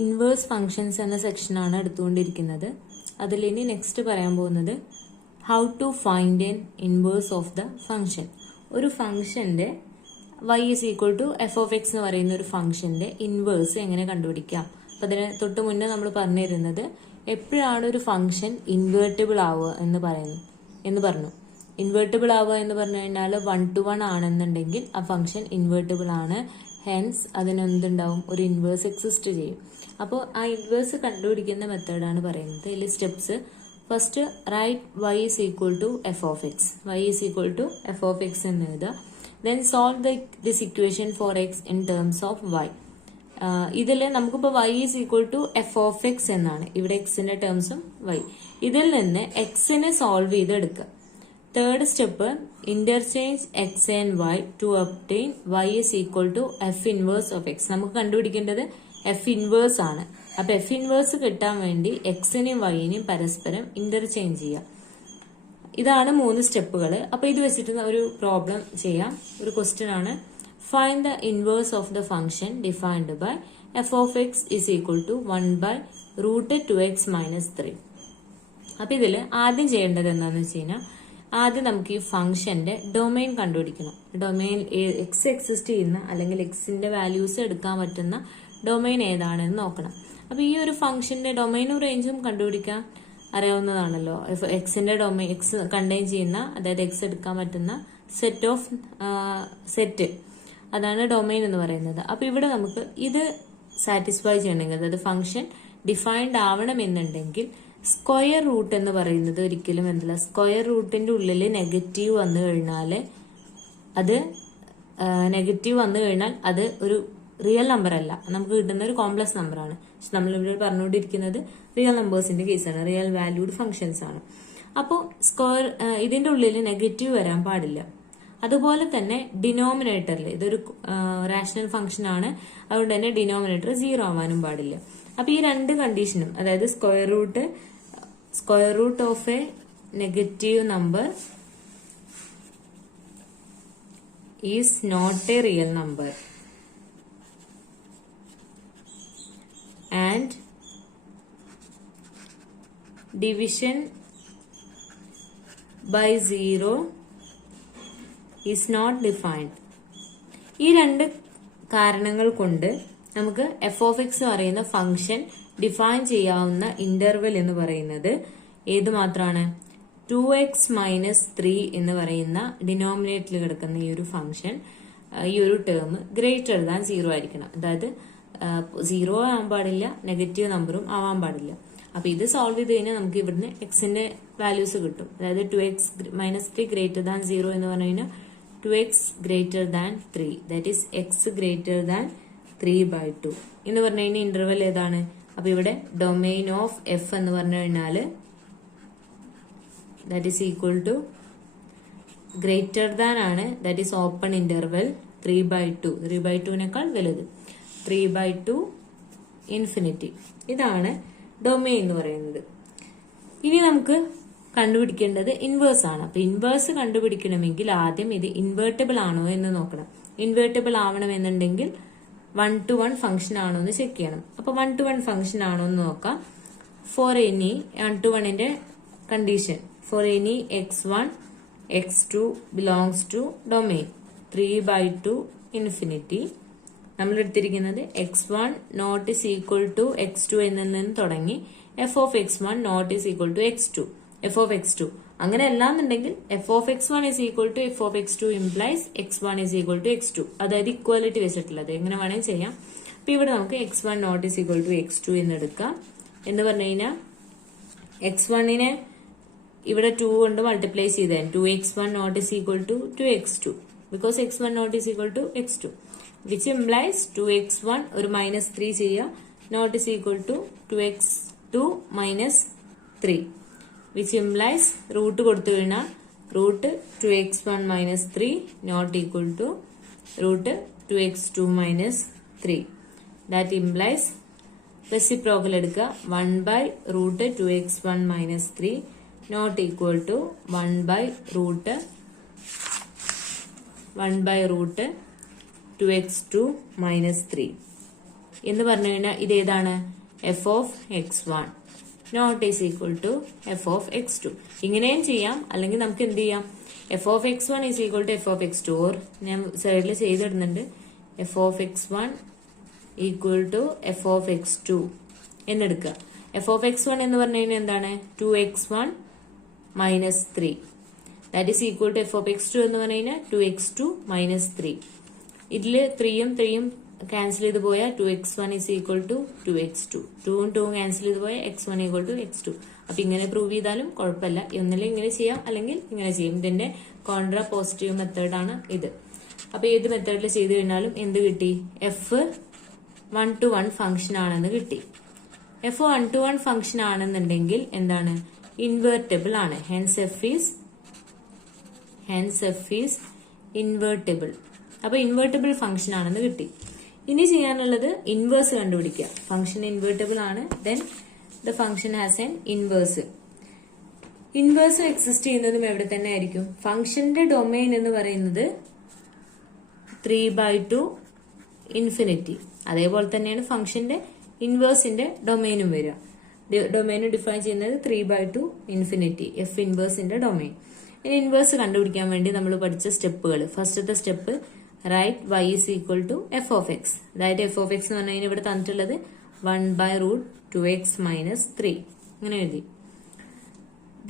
Inverse functions എന്ന സെക്ഷനാണ് എടുത്തുകൊണ്ടിരിക്കുന്നത്. അതിൽ ഇനി നെക്സ്റ്റ് പറയാൻ പോകുന്നത് how to find an inverse of the function. ഒരു ഫംഗ്ഷന്റെ y is equal to f of x എന്ന് പറയുന്ന ഒരു ഫംഗ്ഷന്റെ ഇൻവേഴ്സ് എങ്ങനെ കണ്ടുപിടിക്കാം. അപ്പൊ അതിന് തൊട്ട് മുന്നേ നമ്മൾ പറഞ്ഞിരുന്നത് എപ്പോഴാണ് ഒരു ഫംഗ്ഷൻ ഇൻവേർട്ടിബിൾ ആവുക എന്ന് പറഞ്ഞു. ഇൻവേർട്ടിബിൾ ആവുക എന്ന് പറഞ്ഞു കഴിഞ്ഞാൽ 1 to 1 ആണെന്നുണ്ടെങ്കിൽ ആ ഫംഗ്ഷൻ ഇൻവേർട്ടിബിൾ ആണ്. ഹെൻസ് അതിനെന്തുണ്ടാവും, ഒരു ഇൻവേഴ്സ് എക്സിസ്റ്റ് ചെയ്യും. അപ്പോൾ ആ ഇൻവേഴ്സ് കണ്ടുപിടിക്കുന്ന മെത്തേഡാണ് പറയുന്നത്. ഇതിൽ steps: first write y is equal to f of x. y is equal to f of x എന്ന് എഴുതുക. Then solve this equation for x in terms of y. ഇതിൽ നമുക്കിപ്പോൾ y is equal to f of x എന്നാണ്, ഇവിടെ എക്സിന്റെ ടേംസും y. ഇതിൽ നിന്ന് എക്സിനെ സോൾവ് ചെയ്തെടുക്കുക. Third step, interchange x and y to obtain y is equal to f inverse of x. നമുക്ക് കണ്ടുപിടിക്കേണ്ടത് എഫ് ഇൻവേഴ്സ് ആണ്. അപ്പൊ എഫ് ഇൻവേഴ്സ് കിട്ടാൻ വേണ്ടി എക്സിനെയും വൈനെയും പരസ്പരം ഇന്റർചേഞ്ച് ചെയ്യുക. ഇതാണ് 3 സ്റ്റെപ്പുകൾ. അപ്പൊ ഇത് വെച്ചിട്ട് ഒരു പ്രോബ്ലം ചെയ്യാം. ഒരു ക്വസ്റ്റ്യൻ ആണ്: find the inverse of the function defined by f of x is equal to 1/√2x-3. അപ്പൊ ഇതിൽ ആദ്യം ചെയ്യേണ്ടത് എന്താണെന്ന് വെച്ച് കഴിഞ്ഞാൽ, ആദ്യം നമുക്ക് ഈ ഫംഗ്ഷന്റെ ഡൊമൈൻ കണ്ടുപിടിക്കണം. ഡൊമൈൻ എക്സ് എക്സിസ്റ്റ് ചെയ്യുന്ന അല്ലെങ്കിൽ എക്സിന്റെ വാല്യൂസ് എടുക്കാൻ പറ്റുന്ന ഡൊമൈൻ ഏതാണെന്ന് നോക്കണം. അപ്പൊ ഈ ഒരു ഫംഗ്ഷന്റെ ഡൊമൈനും റേഞ്ചും കണ്ടുപിടിക്കാൻ അറിയാവുന്നതാണല്ലോ. എക്സിന്റെ ഡൊമൈൻ, എക്സ് കണ്ടെയ്ൻ ചെയ്യുന്ന, അതായത് എക്സ് എടുക്കാൻ പറ്റുന്ന സെറ്റ്, അതാണ് ഡൊമൈൻ എന്ന് പറയുന്നത്. അപ്പൊ ഇവിടെ നമുക്ക് ഇത് സാറ്റിസ്ഫൈ ചെയ്യണമെങ്കിൽ, അതായത് ഫംഗ്ഷൻ ഡിഫൈൻഡ് ആവണമെന്നുണ്ടെങ്കിൽ സ്ക്വയർ റൂട്ട് എന്ന് പറയുന്നത് ഒരിക്കലും എന്തല്ല, സ്ക്വയർ റൂട്ടിന്റെ ഉള്ളിൽ നെഗറ്റീവ് വന്നു കഴിഞ്ഞാൽ അത് ഒരു റിയൽ നമ്പർ അല്ല, നമുക്ക് കിട്ടുന്ന ഒരു കോംപ്ലക്സ് നമ്പറാണ്. പക്ഷെ നമ്മളിവിടെ പറഞ്ഞുകൊണ്ടിരിക്കുന്നത് റിയൽ നമ്പേഴ്സിന്റെ കേസാണ്, റിയൽ വാല്യൂഡ് ഫംഗ്ഷൻസ് ആണ്. അപ്പോൾ സ്ക്വയർ ഇതിന്റെ ഉള്ളിൽ നെഗറ്റീവ് വരാൻ പാടില്ല. അതുപോലെ തന്നെ ഡിനോമിനേറ്ററിൽ, ഇതൊരു റാഷണൽ ഫംഗ്ഷൻ ആണ്, അതുകൊണ്ട് തന്നെ ഡിനോമിനേറ്റർ 0 ആവാനും പാടില്ല. അപ്പൊ ഈ 2 കണ്ടീഷനും, അതായത് square root of a negative number is not a real number and division by 0 is not defined. ഈ 2 കാരണങ്ങൾ കൊണ്ട് നമുക്ക് എഫ് ഓഫ് എക്സ് പറയുന്ന ഫംഗ്ഷൻ ഡിഫൈൻ ചെയ്യാവുന്ന ഇന്റർവെൽ എന്ന് പറയുന്നത് ഏത് മാത്രമാണ്? 2x-3 എന്ന് പറയുന്ന ഡിനോമിനേറ്ററിൽ കിടക്കുന്ന ഈ ഒരു ഫംഗ്ഷൻ, ഈ ഒരു ടേം ഗ്രേറ്റർ ദാൻ 0 ആയിരിക്കണം. അതായത് 0 ആവാൻ പാടില്ല, നെഗറ്റീവ് നമ്പറും ആവാൻ പാടില്ല. അപ്പൊ ഇത് സോൾവ് ചെയ്ത് കഴിഞ്ഞാൽ നമുക്ക് ഇവിടുന്ന് എക്സിന്റെ വാല്യൂസ് കിട്ടും. അതായത് 2x-3 ഗ്രേറ്റർ ദാൻ 0 എന്ന് പറഞ്ഞു കഴിഞ്ഞാൽ 2x ഗ്രേറ്റർ ദാൻ 3, ദാറ്റ് ഈസ് എക്സ് ഗ്രേറ്റർ ദാൻ 3/2 എന്ന് പറഞ്ഞു കഴിഞ്ഞാൽ ഇന്റർവെൽ ഏതാണ്? അപ്പൊ ഇവിടെ ഡൊമൈൻ ഓഫ് എഫ് എന്ന് പറഞ്ഞു കഴിഞ്ഞാല് that is equal to greater than ആണ്, ദാറ്റ് ഈസ് ഓപ്പൺ ഇന്റർവെൽ 3/2, 3/2നേക്കാൾ വലുത്, 3/2 ഇൻഫിനിറ്റി. ഇതാണ് ഡൊമൈൻ എന്ന് പറയുന്നത്. ഇനി നമുക്ക് കണ്ടുപിടിക്കേണ്ടത് ഇൻവേഴ്സ് ആണ്. അപ്പൊ ഇൻവേഴ്സ് കണ്ടുപിടിക്കണമെങ്കിൽ ആദ്യം ഇത് ഇൻവേർട്ടിബിൾ ആണോ എന്ന് നോക്കണം. ഇൻവേർട്ടിബിൾ ആവണമെന്നുണ്ടെങ്കിൽ 1 to 1 ഫംഗ്ഷൻ ആണോ എന്ന് ചെക്ക് ചെയ്യണം. അപ്പൊ 1 to 1 ഫംഗ്ഷൻ ആണോ എന്ന് നോക്കാം. ഫോർ എനി 1 to 1ന്റെ condition, for any x1 x2 belongs to domain 3/2 infinity. നമ്മൾ എടുത്തിരിക്കുന്നത് x1 not is equal to x2 എന്നിൽ നിന്ന് തുടങ്ങി f of x1 not is equal to x2, f of x2. അങ്ങനെ അല്ലാന്നുണ്ടെങ്കിൽ f of x1 is equal to f of x2 implies x1 is equal to x2, അതായത് equality വെച്ചിട്ടുള്ളത്. എങ്ങനെ വേണമെങ്കിൽ ചെയ്യാം. അപ്പൊ ഇവിടെ നമുക്ക് x1 not is equal to x2 എന്ന് എടുക്കാം. എന്ന് പറഞ്ഞു കഴിഞ്ഞാൽ x1നെ ഇവിടെ 2 കൊണ്ട് മൾട്ടിപ്ലൈ ചെയ്താൽ 2x1 not is equal to 2x2, because x1 not is equal to x2, which implies 2x1 ഒരു -3 ചെയ്യുക, not is equal to 2x2 -3, which implies root കൊടുത്തു കഴിഞ്ഞാൽ root 2x1 -3 not equal to root 2x2 -3. That implies reciprocal എടുക്കുക 1/√2x1 -3 not equal to 1/√2x2 -3. എന്ന് പറഞ്ഞു കഴിഞ്ഞാൽ ഇത് ഏതാണ്? F of x one not is equal to f of x two. ഇങ്ങനെയും ചെയ്യാം, അല്ലെങ്കിൽ നമുക്ക് എന്ത് ചെയ്യാം? F of x one is equal to f of x two, or ഞാൻ സൈഡിൽ ചെയ്തിടുന്നുണ്ട് f of x one equal to f of x two എന്നെടുക്കുക. എഫ് ഓഫ് എക്സ് വൺ എന്ന് പറഞ്ഞു കഴിഞ്ഞാൽ എന്താണ്? 2x1 minus 3 that is equal to f of x two എന്ന് പറഞ്ഞു കഴിഞ്ഞാൽ 2x2 മൈനസ് 3. ഇതില് 3യും 3യും ക്യാൻസൽ ചെയ്ത് പോയാൽ 2x1 is equal to 2x2, 2ഉം 2ഉം ക്യാൻസൽ ചെയ്ത് പോയാൽ x1 ഈക്വൽ ടു x2. അപ്പൊ ഇങ്ങനെ പ്രൂവ് ചെയ്താലും കുഴപ്പമില്ല. ഒന്നിലും ഇങ്ങനെ ചെയ്യാം, അല്ലെങ്കിൽ ഇങ്ങനെ ചെയ്യും. ഇതിന്റെ കോൺട്രാ പോസിറ്റീവ് മെത്തേഡാണ് ഇത്. അപ്പൊ ഏത് മെത്തേഡിൽ ചെയ്ത് കഴിഞ്ഞാലും എന്ത് കിട്ടി? എഫ് 1-to-1 ഫംഗ്ഷൻ ആണെന്ന് കിട്ടി. എഫ് 1-to-1 ഫംഗ്ഷൻ ആണെന്നുണ്ടെങ്കിൽ എന്താണ്? ഇൻവേർട്ടബിൾ ആണ്. Hence f is invertible. അപ്പൊ ഇൻവേർട്ടബിൾ ഫംഗ്ഷൻ ആണെന്ന് കിട്ടി. ഇനി ചെയ്യാനുള്ളത് ഇൻവേഴ്സ് കണ്ടുപിടിക്കുക. ഫംഗ്ഷൻ ഇൻവേർട്ടബിൾ ആണ്, then the function has N inverse. Inverse exist ചെയ്യുന്നതും എവിടെ തന്നെ ആയിരിക്കും? ഫംഗ്ഷന്റെ ഡൊമൈൻ എന്ന് പറയുന്നത് 3/2 ഇൻഫിനിറ്റി. അതേപോലെ തന്നെയാണ് ഫംഗ്ഷന്റെ ഇൻവേഴ്സിന്റെ ഡൊമൈനും വരിക. ഡൊമൈൻ ഡിഫൈൻ ചെയ്യുന്നത് 3/2 ഇൻഫിനിറ്റി, എഫ് ഇൻവേഴ്സിന്റെ ഡൊമൈൻ. ഇനി ഇൻവേഴ്സ് കണ്ടുപിടിക്കാൻ വേണ്ടി നമ്മൾ പഠിച്ച സ്റ്റെപ്പുകൾ. ഫസ്റ്റത്തെ step write y is equal to f of x. അതായത് എഫ് ഓഫ് എക്സ് എന്ന് പറഞ്ഞു കഴിഞ്ഞാൽ ഇവിടെ തന്നിട്ടുള്ളത് 1/√2x മൈനസ് 3 അങ്ങനെ എഴുതി.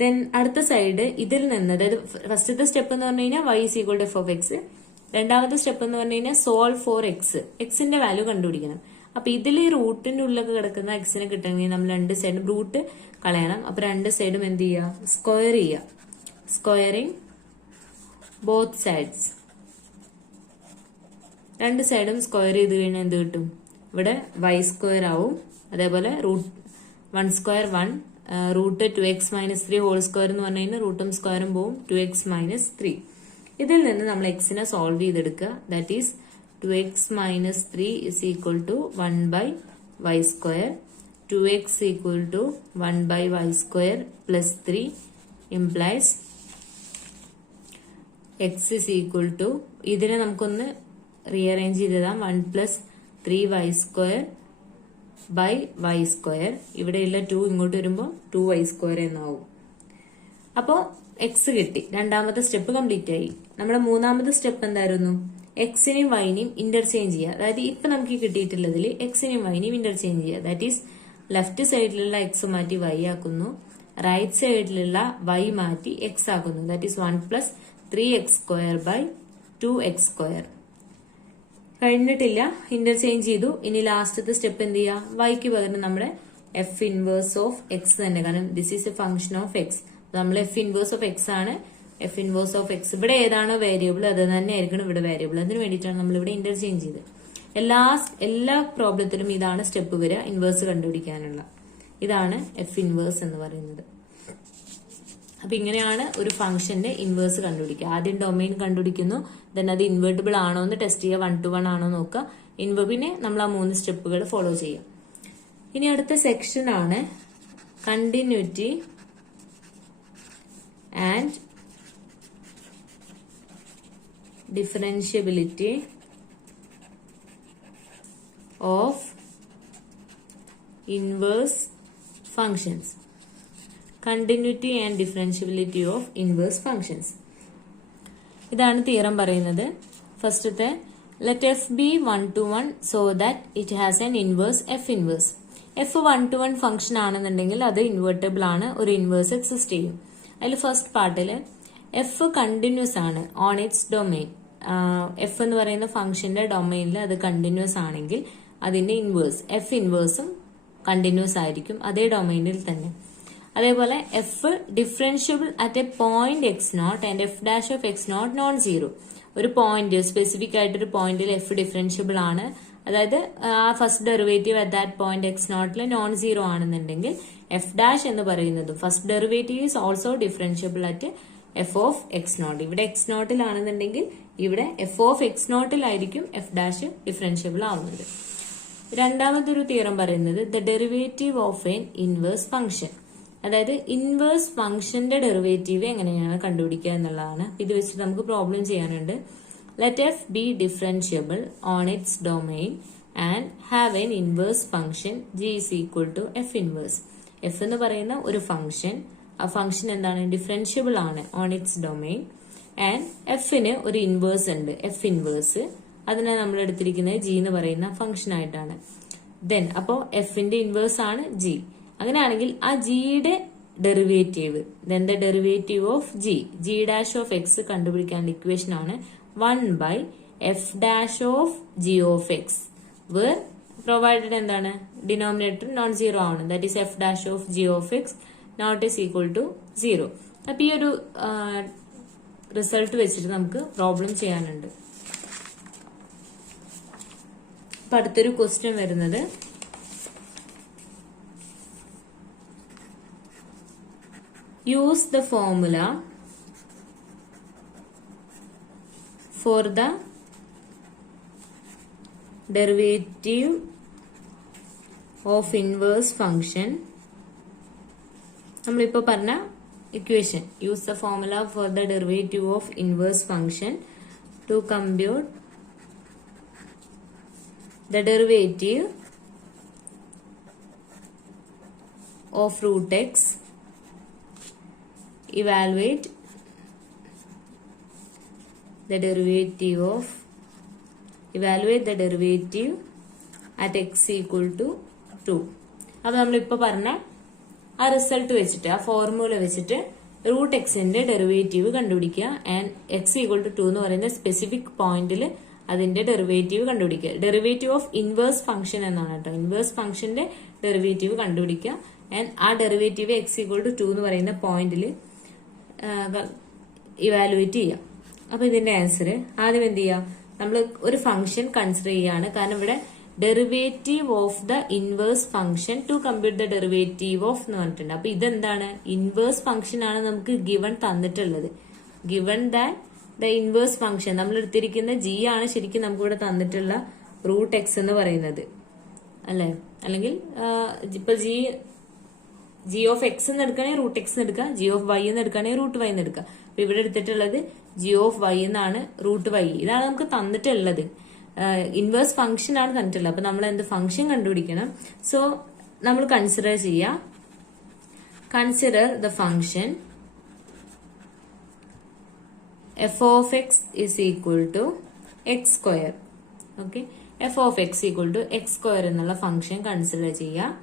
ദെൻ അടുത്ത സൈഡ് ഇതിൽ നിന്ന്, അതായത് ഫസ്റ്റത്തെ സ്റ്റെപ്പ് എന്ന് പറഞ്ഞു കഴിഞ്ഞാൽ y is equal to f of x. രണ്ടാമത്തെ സ്റ്റെപ്പ് എന്ന് പറഞ്ഞു കഴിഞ്ഞാൽ സോൾവ് ഫോർ എക്സ്, എക്സിന്റെ വാല്യൂ കണ്ടുപിടിക്കണം. അപ്പൊ ഇതിൽ ഈ റൂട്ടിന്റെ ഉള്ളിലൊക്കെ കിടക്കുന്ന എക്സിനെ കിട്ടണമെങ്കിൽ നമ്മൾ രണ്ട് സൈഡും റൂട്ട് കളയണം. അപ്പൊ രണ്ട് സൈഡും എന്ത് ചെയ്യുക? സ്ക്വയർ ചെയ്യുക. Squaring both sides. രണ്ട് സൈഡും സ്ക്വയർ ചെയ്ത് കഴിഞ്ഞാൽ എന്ത് കിട്ടും? ഇവിടെ y സ്ക്വയർ ആവും. അതേപോലെ root 1 square 1, root 2x minus 3 whole square എന്ന് പറഞ്ഞു കഴിഞ്ഞാൽ റൂട്ടും സ്ക്വയറും പോവും, 2x മൈനസ് 3. ഇതിൽ നിന്ന് നമ്മൾ എക്സിനെ സോൾവ് ചെയ്തെടുക്കുക. That is 2x minus 3 is equal to 1/y square, 2x equal to 1/y square plus 3 implies x is equal to, ഇതിനെ നമുക്കൊന്ന് റീഅറേഞ്ച് ചെയ്തതാം, 1 plus 3y square by y square. ഇവിടെയുള്ള 2 ഇങ്ങോട്ട് വരുമ്പോൾ 2y സ്ക്വയർ എന്നാവും. അപ്പോ എക്സ് കിട്ടി. രണ്ടാമത്തെ സ്റ്റെപ്പ് കംപ്ലീറ്റ് ആയി. നമ്മുടെ മൂന്നാമത്തെ സ്റ്റെപ്പ് എന്തായിരുന്നു? എക്സിനെയും വൈനെയും ഇന്റർചേഞ്ച് ചെയ്യുക. അതായത് ഇപ്പൊ നമുക്ക് കിട്ടിയിട്ടുള്ളതിൽ എക്സിനെയും വൈനെയും ഇന്റർചേഞ്ച് ചെയ്യുക. ദാറ്റ് ഈസ് ലെഫ്റ്റ് സൈഡിലുള്ള എക്സ് മാറ്റി y ആക്കുന്നു, റൈറ്റ് സൈഡിലുള്ള y മാറ്റി x ആക്കുന്നു. That is 1 plus 3x square by 2x square. കഴിഞ്ഞിട്ടില്ല, ഇന്റർചേഞ്ച് ചെയ്തു. ഇനി ലാസ്റ്റത്തെ സ്റ്റെപ്പ് എന്ത് ചെയ്യുക? വൈക്ക് പകരം നമ്മുടെ എഫ് ഇൻവേഴ്സ് ഓഫ് എക്സ് തന്നെ, കാരണം this is A function of X. നമ്മൾ എഫ് ഇൻവേഴ്സ് ഓഫ് എക്സ് ആണ്. എഫ് ഇൻവേഴ്സ് ഓഫ് എക്സ് ഇവിടെ ഏതാണോ വേരിയബിൾ അത് തന്നെ ആയിരിക്കണം ഇവിടെ വേരിയബിൾ. അതിന് വേണ്ടിയിട്ടാണ് നമ്മൾ ഇവിടെ ഇന്റർചേഞ്ച് ചെയ്തത്. എല്ലാ പ്രോബ്ലത്തിലും ഇതാണ് സ്റ്റെപ്പ് വരിക, ഇൻവേഴ്സ് കണ്ടുപിടിക്കാനുള്ള. ഇതാണ് എഫ് ഇൻവേഴ്സ് എന്ന് പറയുന്നത്. അപ്പൊ ഇങ്ങനെയാണ് ഒരു ഫംഗ്ഷന്റെ ഇൻവേഴ്സ് കണ്ടുപിടിക്കുക. ആദ്യം ഡൊമൈൻ കണ്ടുപിടിക്കുന്നു, ദെൻ അത് ഇൻവേർട്ടബിൾ ആണോ എന്ന് ടെസ്റ്റ് ചെയ്യുക, 1-to-1 ആണോ നോക്കുക. പിന്നെ നമ്മൾ ആ 3 സ്റ്റെപ്പുകൾ ഫോളോ ചെയ്യാം. ഇനി അടുത്ത സെക്ഷൻ ആണ് continuity and differentiability of inverse functions. Continuity and differentiability of inverse functions. ഇതാണ് തിയറം പറയുന്നത്. ഫസ്റ്റത്തെ, let f B 1-to-1 so that it has N inverse F inverse. F 1-to-1 function ആണെന്നുണ്ടെങ്കിൽ അത് ഇൻവേർട്ടബിൾ ആണ്, ഒരു ഇൻവേഴ്സ് എക്സിസ്റ്റ് ചെയ്യും. അതിൽ first പാർട്ടില് F continuous ആണ് ഓൺ ഇറ്റ്സ് ഡൊമൈൻ. എഫ് എന്ന് പറയുന്ന ഫംഗ്ഷന്റെ ഡൊമൈനിൽ അത് കണ്ടിന്യൂസ് ആണെങ്കിൽ അതിന്റെ ഇൻവേഴ്സ് എഫ് ഇൻവേഴ്സും കണ്ടിന്യൂസ് ആയിരിക്കും അതേ ഡൊമൈനിൽ തന്നെ. അതേപോലെ F differentiable at A point x0 and F dash of x0 non zero. ഒരു പോയിന്റ്, സ്പെസിഫിക് ആയിട്ടൊരു പോയിന്റിൽ എഫ് ഡിഫറൻഷ്യബിൾ ആണ്, അതായത് ആ first derivative at that point x0 non zero ആണെന്നുണ്ടെങ്കിൽ എഫ് ഡാഷ് എന്ന് പറയുന്നതും first derivative is also differentiable at F of x0. ഇവിടെ x0 ആണെന്നുണ്ടെങ്കിൽ ഇവിടെ f of x0 F dash differentiable ആവുന്നത്. രണ്ടാമതൊരു തിയറം പറയുന്നത് the derivative of an inverse function. അതായത് ഇൻവേഴ്സ് ഫംഗ്ഷന്റെ ഡെറിവേറ്റീവ് എങ്ങനെയാണ് കണ്ടുപിടിക്കുക എന്നുള്ളതാണ്. ഇത് വെച്ചിട്ട് നമുക്ക് പ്രോബ്ലം ചെയ്യാനുണ്ട്. Let f be differentiable on its domain and have an inverse function g is equal to f inverse. F എന്ന് പറയുന്ന ഒരു ഫംഗ്ഷൻ, ആ ഫംഗ്ഷൻ എന്താണ്, ഡിഫറൻഷ്യബിൾ ആണ് ഓൺ ഇറ്റ്സ് ഡൊമൈൻ. ആൻഡ് എഫിന് ഒരു ഇൻവേഴ്സ് ഉണ്ട്, എഫ് ഇൻവേഴ്സ്. അതിനെ നമ്മൾ എടുത്തിരിക്കുന്നത് ജി എന്ന് പറയുന്ന ഫംഗ്ഷൻ ആയിട്ടാണ്. ദെൻ അപ്പോ എഫിന്റെ ഇൻവേഴ്സ് ആണ് ജി. അങ്ങനെയാണെങ്കിൽ ആ ജിയുടെ derivative, then the derivative of g dash of X കണ്ടുപിടിക്കാനുള്ള ഇക്വേഷൻ ആണ് 1 f dash of g of x, where provided എന്താണ്, ഡിനോമിനേറ്റർ നോൺ സീറോ ആണ്. That is f dash of g of x not is equal to 0. അപ്പൊ ഈ ഒരു result വെച്ചിട്ട് നമുക്ക് problem ചെയ്യാനുണ്ട്. അപ്പൊ അടുത്തൊരു ക്വസ്റ്റ്യൻ വരുന്നത്, use the formula for the derivative of inverse function. നമ്മളിപ്പോ പറഞ്ഞ ഇക്വേഷൻ, use the formula for the derivative of inverse function to compute the derivative of root x. Evaluate the derivative at x equal to 2. അപ്പൊ നമ്മളിപ്പോ പറഞ്ഞ ആ result വെച്ചിട്ട്, ആ formula വെച്ചിട്ട് റൂട്ട് എക്സിന്റെ ഡെറിവേറ്റീവ് കണ്ടുപിടിക്കുക. ആൻഡ് എക്സ് ഈക്വൽ ടു 2 എന്ന് പറയുന്ന സ്പെസിഫിക് പോയിന്റിൽ അതിന്റെ ഡെറിവേറ്റീവ് കണ്ടുപിടിക്കുക. ഡെറിവേറ്റീവ് ഓഫ് ഇൻവേഴ്സ് ഫംഗ്ഷൻ എന്നാണ് കേട്ടോ. ഇൻവേഴ്സ് ഫംഗ്ഷന്റെ ഡെറിവേറ്റീവ് കണ്ടുപിടിക്കുക. ആൻഡ് ആ ഡെറിവേറ്റീവ് എക്സ് ഈക്വൽ ടു 2 എന്ന് പറയുന്ന പോയിന്റിൽ ഇവാലുവേറ്റ് ചെയ്യുക. അപ്പൊ ഇതിന്റെ ആൻസർ ആദ്യം എന്ത് ചെയ്യാം, നമ്മൾ ഒരു ഫംഗ്ഷൻ കൺസിഡർ ചെയ്യാണ്. കാരണം ഇവിടെ derivative of the inverse function to compute the derivative of എന്ന് പറഞ്ഞിട്ടുണ്ട്. അപ്പൊ ഇതെന്താണ്, ഇൻവേഴ്സ് ഫംഗ്ഷൻ ആണ് നമുക്ക് ഗിവൺ തന്നിട്ടുള്ളത്. Given that the inverse function നമ്മൾ എടുത്തിരിക്കുന്ന ജി ആണ് ശരിക്കും നമുക്ക് ഇവിടെ തന്നിട്ടുള്ള റൂട്ട് എക്സ് എന്ന് പറയുന്നത്, അല്ലെ? അല്ലെങ്കിൽ ഇപ്പൊ ജി ഓഫ് എക്സ് എന്ന് എടുക്കുകയാണെങ്കിൽ റൂട്ട് എക്സ് എന്ന് എടുക്കുക, ജി ഓഫ് വൈ എന്ന് എടുക്കുകയാണെങ്കിൽ റൂട്ട് വൈ എന്ന് എടുക്കുക. അപ്പൊ ഇവിടെ എടുത്തിട്ടുള്ളത് ജി ഓഫ് വൈ എന്നാണ്, റൂട്ട് വൈ ഇതാണ് നമുക്ക് തന്നിട്ടുള്ളത്. ഇൻവേഴ്സ് ഫംഗ്ഷൻ ആണ് തന്നിട്ടുള്ളത്. അപ്പൊ നമ്മൾ എന്ത് ഫംഗ്ഷൻ കണ്ടുപിടിക്കണം. സോ നമ്മൾ കൺസിഡർ ചെയ്യാം, consider the function f of x is equal to x square. Okay, f of x equal to x square എന്നുള്ള ഫംഗ്ഷൻ കൺസിഡർ ചെയ്യാം.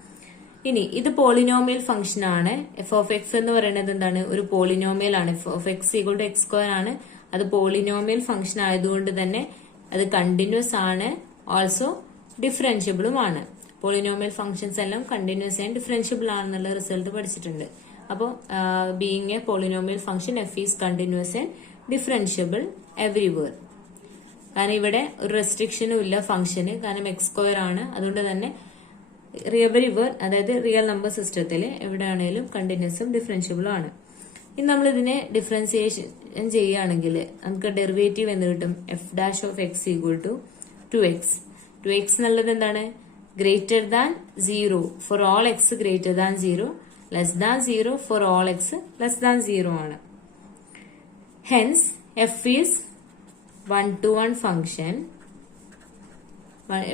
ഇനി ഇത് പോളിനോമിയൽ ഫംഗ്ഷൻ ആണ്. എഫ് ഓഫ് എക്സ് എന്ന് പറയുന്നത് എന്താണ്, ഒരു പോളിനോമിയൽ ആണ്. F of x equal to x square ആണ്. അത് പോളിനോമിയൽ ഫംഗ്ഷൻ ആയതുകൊണ്ട് തന്നെ അത് കണ്ടിന്യൂസ് ആണ്, ഓൾസോ ഡിഫറൻഷ്യബിളും ആണ്. പോളിനോമിയൽ ഫംഗ്ഷൻസ് എല്ലാം കണ്ടിന്യൂസ് ആൻഡ് ഡിഫറൻഷ്യബിൾ ആണെന്നുള്ള റിസൾട്ട് പഠിച്ചിട്ടുണ്ട്. അപ്പോൾ being a polynomial function f is continuous and differentiable everywhere. കാരണം ഇവിടെ ഒരു റെസ്ട്രിക്ഷനും ഇല്ല ഫംഗ്ഷന്, കാരണം എക്സ് സ്ക്വയർ ആണ്. അതുകൊണ്ട് തന്നെ എവരിവെയർ, അതായത് റിയൽ നമ്പർ സിസ്റ്റത്തിൽ എവിടെയാണെങ്കിലും കണ്ടിന്യൂസും ഡിഫറൻഷ്യബിളും ആണ്. ഇനി നമ്മൾ ഇതിനെ ഡിഫറൻസിയേഷൻ ചെയ്യുകയാണെങ്കിൽ നമുക്ക് ഡെറിവേറ്റീവ് എന്ന് കിട്ടും, f dash of x equal to 2x. 2x എന്നുള്ളത് എന്താണ്, greater than 0 for all x greater than 0, less than 0 for all x less than 0 ആണ്. Hence f is 1-to-1 function.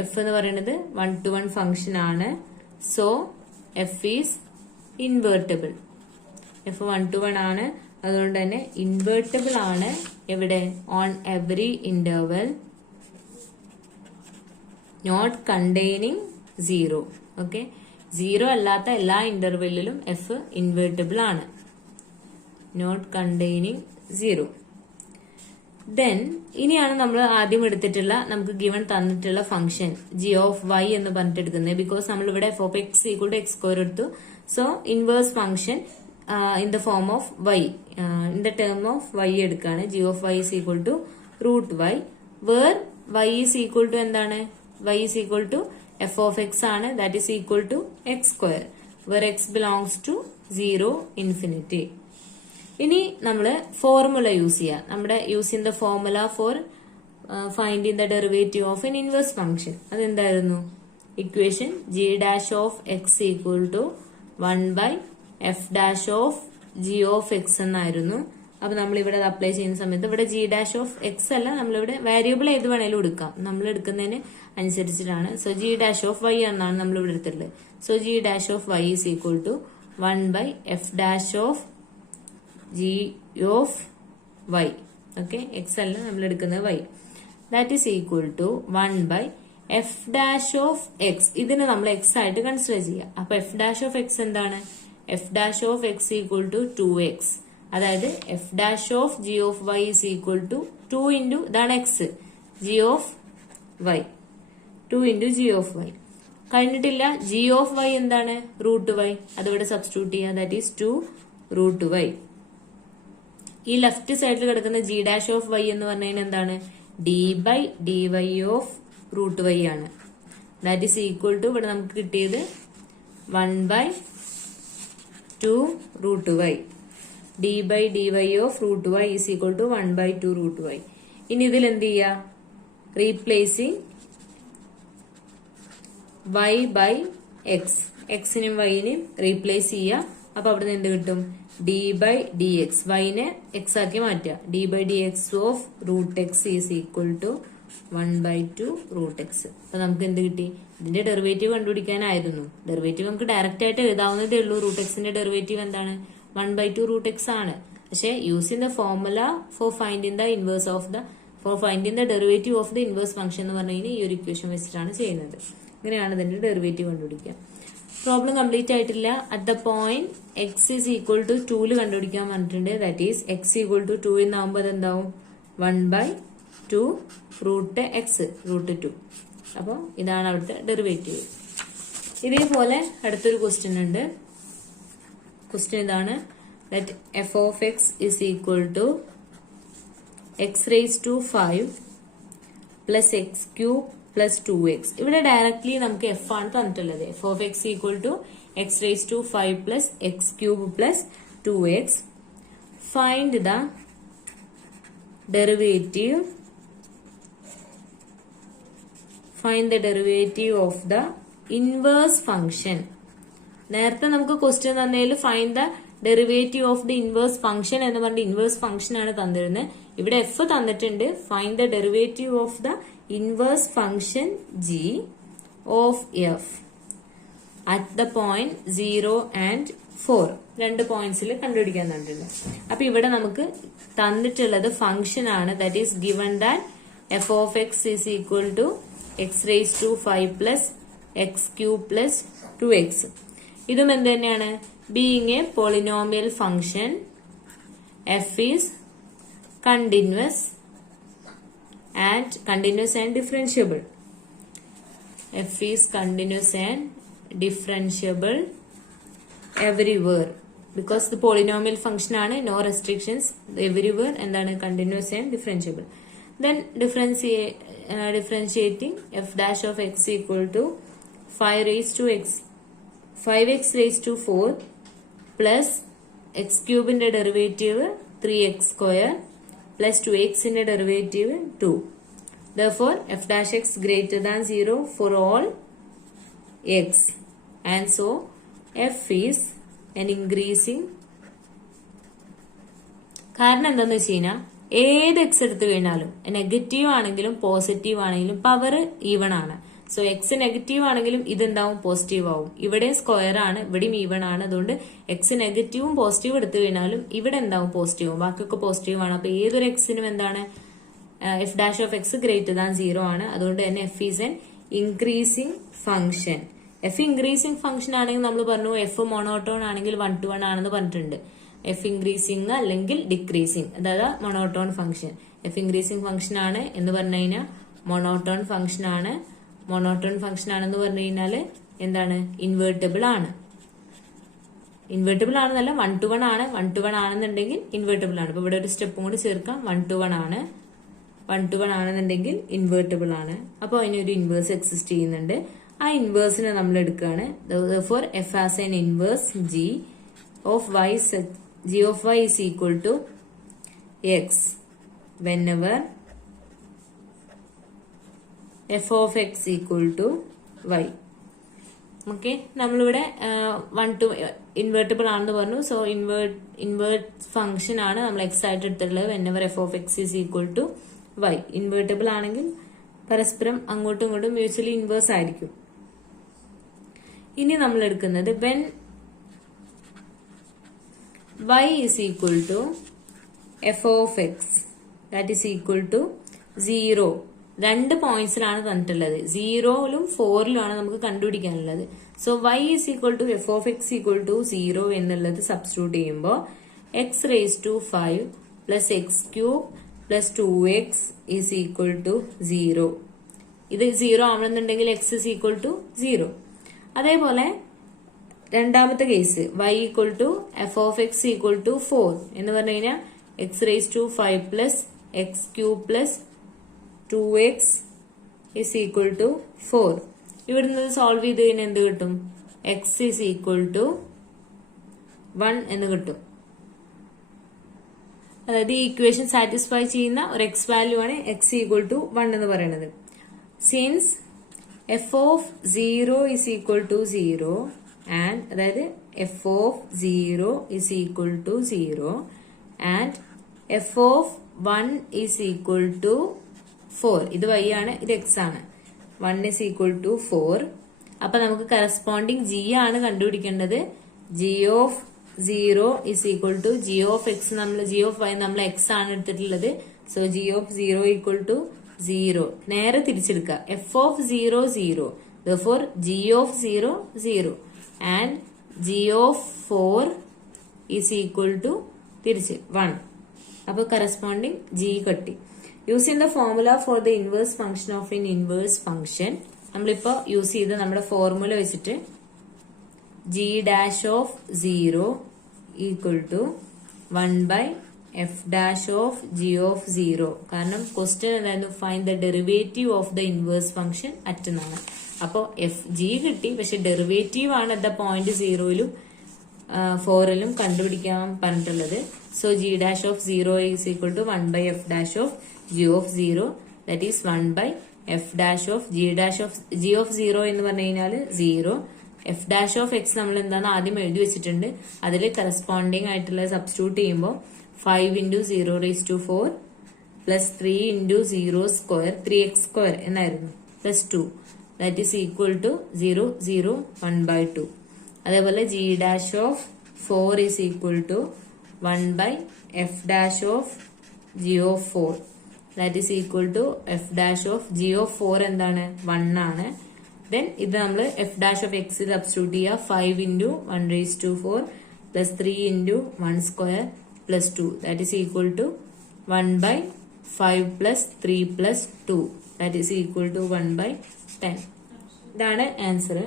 F എന്ന് പറയുന്നത് 1-to-1 ഫംഗ്ഷൻ ആണ്. So f is invertible. F 1-to-1 ആണ്, അതുകൊണ്ട് തന്നെ invertible ആണ്. എവിടെ, on every interval not containing 0. Okay, 0 അല്ലാത്ത എല്ലാ ഇന്റർവെല്ലിലും എഫ് ഇൻവേർട്ടബിൾ ആണ്, നോട്ട് കണ്ടെയ്നിങ് 0. ദെൻ ഇനിയാണ് നമ്മൾ ആദ്യം എടുത്തിട്ടുള്ള, നമുക്ക് ഗിവൺ തന്നിട്ടുള്ള ഫംഗ്ഷൻ ജി ഓഫ് വൈ എന്ന് പറഞ്ഞിട്ട് എടുക്കുന്നത്. ബിക്കോസ് നമ്മൾ ഇവിടെ f of x equal to x square എടുത്തു. So inverse function in the form of y, in the term of y എടുക്കുകയാണ്. G of y is equal to root y, where y is equal to എന്താണ്, y is equal to f of x ആണ്. That is equal to x square, where x belongs to 0 infinity. ഇനി നമ്മൾ formula use ചെയ്യാം. നമ്മുടെ using the formula for finding the derivative of an inverse function. അതെന്തായിരുന്നു, equation g dash of x equal to 1 by f dash of g of x എന്നായിരുന്നു. അപ്പൊ നമ്മൾ ഇവിടെ apply ചെയ്യുന്ന സമയത്ത് ഇവിടെ ജി ഡാഷ് ഓഫ് എക്സ് അല്ല, നമ്മളിവിടെ വേരിയബിൾ ഏത് വേണേലും എടുക്കാം, നമ്മൾ എടുക്കുന്നതിന് അനുസരിച്ചിട്ടാണ്. So g dash of y എന്നാണ് നമ്മൾ ഇവിടെ എടുത്തിട്ടുള്ളത്. So g dash of y is equal to 1/f dash of g of y. Okay, x അല്ല നമ്മൾ എടുക്കുന്നത് y. That is equal to 1/f dash of x. ഇതിനെ നമ്മൾ എക്സ് ആയിട്ട് കൺസിഡർ ചെയ്യാം. അപ്പൊ എഫ് ഡാഷ് ഓഫ് എക്സ് എന്താണ്? F dash of x equal to 2x. അതായത് f dash of g of y is equal to 2 into ഇതാണ് x, g of y, 2 into g of y. കഴിഞ്ഞിട്ടില്ല, g of y എന്താണ്? Root y. അതിവിടെ substitute ചെയ്യുക. That is 2 root y. ഈ left സൈഡിൽ കിടക്കുന്ന g dash of y എന്ന് പറഞ്ഞാൽ എന്താണ്? D by d y of root y ആണ്. ദാറ്റ് ഈസ് ഈക്വൽ ടു ഇവിടെ നമുക്ക് കിട്ടിയത് 1/2 root y. D by d y of root y is equal to 1/2 root y. ഇനി ഇതിൽ എന്ത് ചെയ്യുക? റീപ്ലേസിങ് വൈ ബൈ എക്സ്, എക്സിനും വൈനും റീപ്ലേസ് ചെയ്യുക. അപ്പൊ അവിടെ നിന്ന് എന്ത് കിട്ടും? ഡി ബൈ ഡി എക്സ്, വൈനെ എക്സ് ആക്കി മാറ്റുക. D by d x of root x is equal to 1/2 root x. അപ്പൊ നമുക്ക് എന്ത് കിട്ടി? ഇതിന്റെ ഡെറിവേറ്റീവ് കണ്ടുപിടിക്കാനായിരുന്നു. ഡെറിവേറ്റീവ് നമുക്ക് ഡയറക്റ്റ് ആയിട്ട് എഴുതാവുന്നതേ ഉള്ളൂ. റൂട്ട് എക്സിന്റെ ഡെറിവേറ്റീവ് എന്താണ്? 1/2 റൂട്ട് എക്സ് ആണ്. പക്ഷെ using the formula for finding the inverse of the finding the derivative of the inverse function എന്ന് പറഞ്ഞു കഴിഞ്ഞാൽ ഈ ഒരു ഇക്വേഷൻ വെച്ചിട്ടാണ് ചെയ്യുന്നത്. ഇങ്ങനെയാണ് ഇതിന്റെ ഡെറിവേറ്റീവ് കണ്ടുപിടിക്കുക. പ്രോബ്ലം കംപ്ലീറ്റ് ആയിട്ടില്ല. At the point x is equal to 2 കണ്ടുപിടിക്കാൻ പറഞ്ഞിട്ടുണ്ട്. ദാറ്റ് ഈസ് എക്സ് ഈക്വൽ ടു 2 എന്നാകുമ്പോൾ അതെന്താവും? 1/2 റൂട്ട് എക്സ്, റൂട്ട് 2. അപ്പോൾ ഇതാണ് അവിടുത്തെ ഡെറിവേറ്റീവ്. ഇതേപോലെ അടുത്തൊരു ക്വസ്റ്റ്യൻ ഉണ്ട്. ക്വസ്റ്റ്യൻ ഇതാണ്. That f of x is equal to x raise to 5 plus x cube plus 2x. ഇവിടെ ഡയറക്ട്ലി നമുക്ക് എഫ് ആണ് തന്നിട്ടുള്ളത്. F of x equal to x raise to 5 plus x cube plus 2x. Find the derivative of the inverse function. നേരത്തെ നമുക്ക് question തന്നതിൽ find the derivative of the inverse function എന്ന് പറഞ്ഞ inverse function ആണ് തന്നിരുന്നത്. ഇവിടെ എഫ് തന്നിട്ടുണ്ട്. Find the derivative of the inverse function g of f at the point 0 and 4. 2 പോയിന്റ്സിൽ കണ്ടുപിടിക്കാൻ തന്നിട്ടുണ്ട്. അപ്പൊ ഇവിടെ നമുക്ക് തന്നിട്ടുള്ളത് ഫംഗ്ഷൻ ആണ്. That is given that f of x is equal to x raise to 5 plus x cube plus 2x. ഇതും എന്ത് തന്നെയാണ്? Being a polynomial function, f is continuous and differentiable. F is continuous and differentiable everywhere because the polynomial function ആണ്. No restrictions, everywhere എന്താണ്? continuous and differentiable. Then differentiating f dash of x equal to 5x raised to 4 plus x cube in the derivative 3x square plus 2x in the derivative 2. Therefore, f dash x greater than 0 for all x. And so, f is an increasing. കാരണം എന്താന്ന് വെച്ച് കഴിഞ്ഞാൽ ഏത് X എടുത്തു കഴിഞ്ഞാലും negative ആണെങ്കിലും positive ആണെങ്കിലും power even ആണ്. സോ എക്സ് നെഗറ്റീവ് ആണെങ്കിലും ഇതെന്താവും? പോസിറ്റീവ് ആവും. ഇവിടെ സ്ക്വയർ ആണ്, ഇവിടെയും ഈവൺ ആണ്. അതുകൊണ്ട് എക്സ് നെഗറ്റീവും പോസിറ്റീവും എടുത്തു കഴിഞ്ഞാലും ഇവിടെ എന്താവും? പോസിറ്റീവും. ബാക്കിയൊക്കെ പോസിറ്റീവ് ആണ്. അപ്പൊ ഏതൊരു എക്സിനും എന്താണ്? F dash of X greater than 0 ആണ്. അതുകൊണ്ട് തന്നെ F is N increasing function. F increasing function ആണെങ്കിൽ നമ്മൾ പറഞ്ഞു എഫ് മോണോട്ടോൺ ആണെങ്കിൽ 1 to 1 ആണെന്ന് പറഞ്ഞിട്ടുണ്ട്. എഫ് ഇൻക്രീസിംഗ് അല്ലെങ്കിൽ ഡിക്രീസിംഗ്, അതായത് monotone function. F increasing function ആണ് എന്ന് പറഞ്ഞു കഴിഞ്ഞാൽ മോണോട്ടോൺ ഫംഗ്ഷൻ ആണ്. മോണോട്ടോൺ ഫംഗ്ഷൻ ആണെന്ന് പറഞ്ഞു കഴിഞ്ഞാല് എന്താണ്? ഇൻവേർട്ടബിൾ ആണ്. ഇൻവേർട്ടബിൾ ആണെന്നല്ല, 1 to 1 ആണ്. 1 to 1 ആണെന്നുണ്ടെങ്കിൽ ഇൻവേർട്ടബിൾ ആണ്. അപ്പൊ ഇവിടെ ഒരു സ്റ്റെപ്പും കൂടി ചേർക്കാം. 1 to 1 ആണ്. 1 to 1 ആണെന്നുണ്ടെങ്കിൽ ഇൻവേർട്ടബിൾ ആണ്. അപ്പോൾ അതിനൊരു ഇൻവേഴ്സ് എക്സിസ്റ്റ് ചെയ്യുന്നുണ്ട്. ആ ഇൻവേഴ്സിനെ നമ്മൾ എടുക്കുകയാണ്. Therefore, f has an inverse g of y is equal to x whenever f of x equal to y. Okay, നമ്മളിവിടെ 1 to ഇൻവേർട്ടിബിൾ ആണെന്ന് പറഞ്ഞു. സോ ഇൻവേർട്ട് ഫംഗ്ഷൻ ആണ് നമ്മൾ എക്സ് ആയിട്ട് എടുത്തിട്ടുള്ളത്. Whenever f of x is equal to y. Invertible ആണെങ്കിൽ പരസ്പരം അങ്ങോട്ടും ഇങ്ങോട്ടും മ്യൂച്വലി ഇൻവേഴ്സ് ആയിരിക്കും. ഇനി നമ്മൾ എടുക്കുന്നത് when y is equal to f of x that is equal to 0. രണ്ട് പോയിന്റ്സിലാണ് തന്നിട്ടുള്ളത്. 0ലും 4ലുമാണ് നമുക്ക് കണ്ടുപിടിക്കാനുള്ളത്. So y is equal to f of x equal to 0 എന്നുള്ളത് സബ്സ്റ്റിറ്റ്യൂട്ട് ചെയ്യുമ്പോൾ x raised to 5 plus x cube plus 2x is equal to 0. ഇത് 0 ആവണമെന്നുണ്ടെങ്കിൽ x is equal to 0. അതേപോലെ രണ്ടാമത്തെ case y equal to f of x equal to 4 എന്ന് പറഞ്ഞു കഴിഞ്ഞാൽ x raised to 5 plus x cube plus 2x is equal to 4. ഇവിടുന്ന് solve ചെയ്ത് കഴിഞ്ഞാൽ എന്ത് കിട്ടും? x is equal to 1 എന്ന് കിട്ടും. അതായത് ഈ ഇക്വേഷൻ സാറ്റിസ്ഫൈ ചെയ്യുന്ന ഒരു x വാല്യൂ ആണ് x equal to 1 എന്ന് പറയുന്നത്. Since f of 0 is equal to 0 and അതായത് f of 0 is equal to 0 and f of 1 is equal to 4. ഇത് y ആണ്, ഇത് x ആണ്. 1 is equal to 4. അപ്പൊ നമുക്ക് കറസ്പോണ്ടിങ് g ആണ് കണ്ടുപിടിക്കേണ്ടത്. g of 0 is equal to g of x. നമ്മൾ g of y നമ്മൾ x ആണ് എടുത്തിട്ടുള്ളത്. So g of 0 equal to 0. നേരെ തിരിച്ചെടുക്കുക. f of 0 0. therefore g of 0 0 and g of 4 is equal to തിരിച്ച് 1. അപ്പൊ കറസ്പോണ്ടിങ് g കിട്ടി. Using the formula for the inverse function of an inverse function നമ്മളിപ്പോ use ചെയ്ത് നമ്മുടെ formula വെച്ചിട്ട് g dash of 0 equal to 1 by f dash of g of 0. കാരണം question എന്തായിരുന്നു? Find the derivative of the inverse function at എന്നാണ്. അപ്പോ f g കിട്ടി, പക്ഷെ ഡെറിവേറ്റീവ് ആണ് അറ്റ് ദ പോയിന്റ് 0ലും 4ലും കണ്ടുപിടിക്കാൻ പറഞ്ഞിട്ടുള്ളത്. So g dash of 0 is equal to 1 by f dash of g of 0 that is 1 by f dash of g dash of g of 0 എന്ന് പറഞ്ഞു കഴിഞ്ഞാൽ 0. എഫ് ഡാഷ് ഓഫ് എക്സ് നമ്മൾ എന്താണെന്ന് ആദ്യം എഴുതി വെച്ചിട്ടുണ്ട്. അതിൽ കറസ്പോണ്ടിങ് ആയിട്ടുള്ള സബ്സ്റ്റിറ്റ്യൂട്ട് ചെയ്യുമ്പോൾ 5 into 0 raised to 4 plus 3 into 0 square 3x square എന്നായിരുന്നു plus 2 that is equal to 0 0 1 by 2. അതേപോലെ g dash of 4 is equal to 1 by f dash of g of 4 that is equal to f dash of g of 4 എന്താണ്? 1 ആണ്. then ഇത് നമ്മൾ f dash of x substitute ചെയ്യുക. 5 into 1 raised to 4 plus 3 into 1 square plus 2 that is equal to 1 by 5 plus 3 plus 2 that is equal to 1 by 10. ഇതാണ് answer.